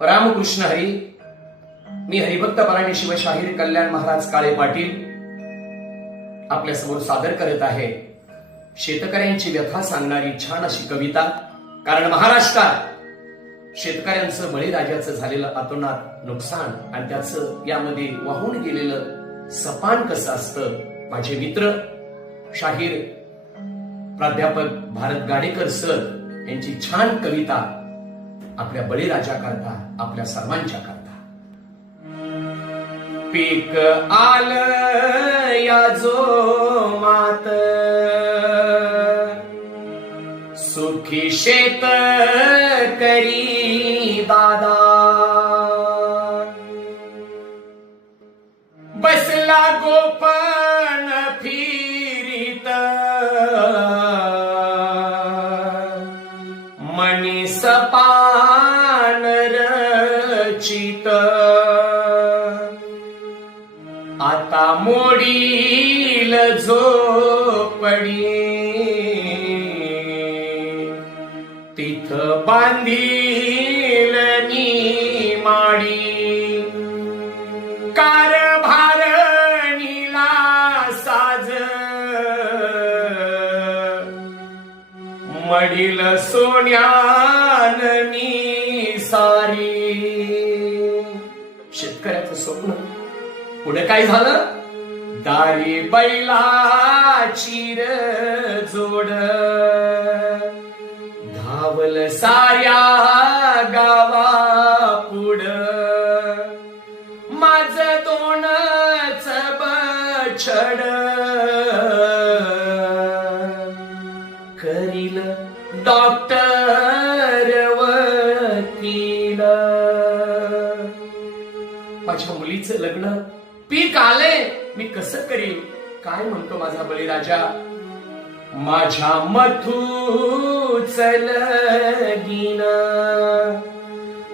रामकृष्ण हरी. मी हरिभक्त परायण शिवशाहीर कल्याण महाराज काळे पाटील आपल्या समोर सादर करत आहे शेतकऱ्यांची व्यथा सांगणारी छान अशी कविता. कारण महाराष्ट्रात शेतकऱ्यांचं बळीराजाचं झालेलं अतोनात नुकसान आणि त्याचं यामध्ये वाहून गेलेलं सपान कसं असतं. माझे मित्र शाहीर प्राध्यापक भारत गाडेकर सर यांची छान कविता आपल्या बळीराजा करता, आपल्या सर्वांच्या करता. पीक आलं या जो मात सुखी शेत करी दादा, बसला गोपन फिरीत मणी सपान रचित, आता मोडील झोपडी तिथ बांधील माडी, कारभारणीला साज मडील सोन्यान सारी. शेतकऱ्याचं स्वप्न पुढे काय झालं? दारी बैलाची जोड धावल साऱ्या गावा पुढ, माझ दोनच बछड करील डॉक्टर वकील. माझ्या मुलीचं लग्न, पीक आले, मी कसं करीन? काय म्हणतो माझा बळीराजा? माझ्या मथूच लगीन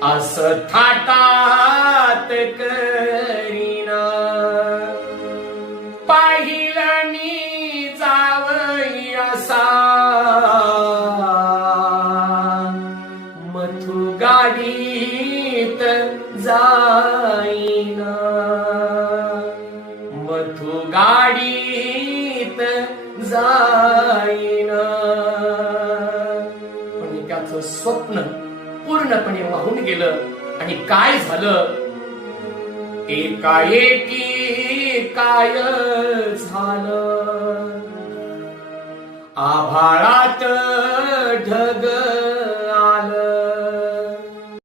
असं थाटात करीन, पाहिलं मी जावई असा मथू गाडीत जाईन, मथू गाडीत जाईन. पण त्याचं स्वप्न पूर्णपणे वाहून गेलं. आणि काय झालं? एकाएकी काय झालं? आभाळात ढग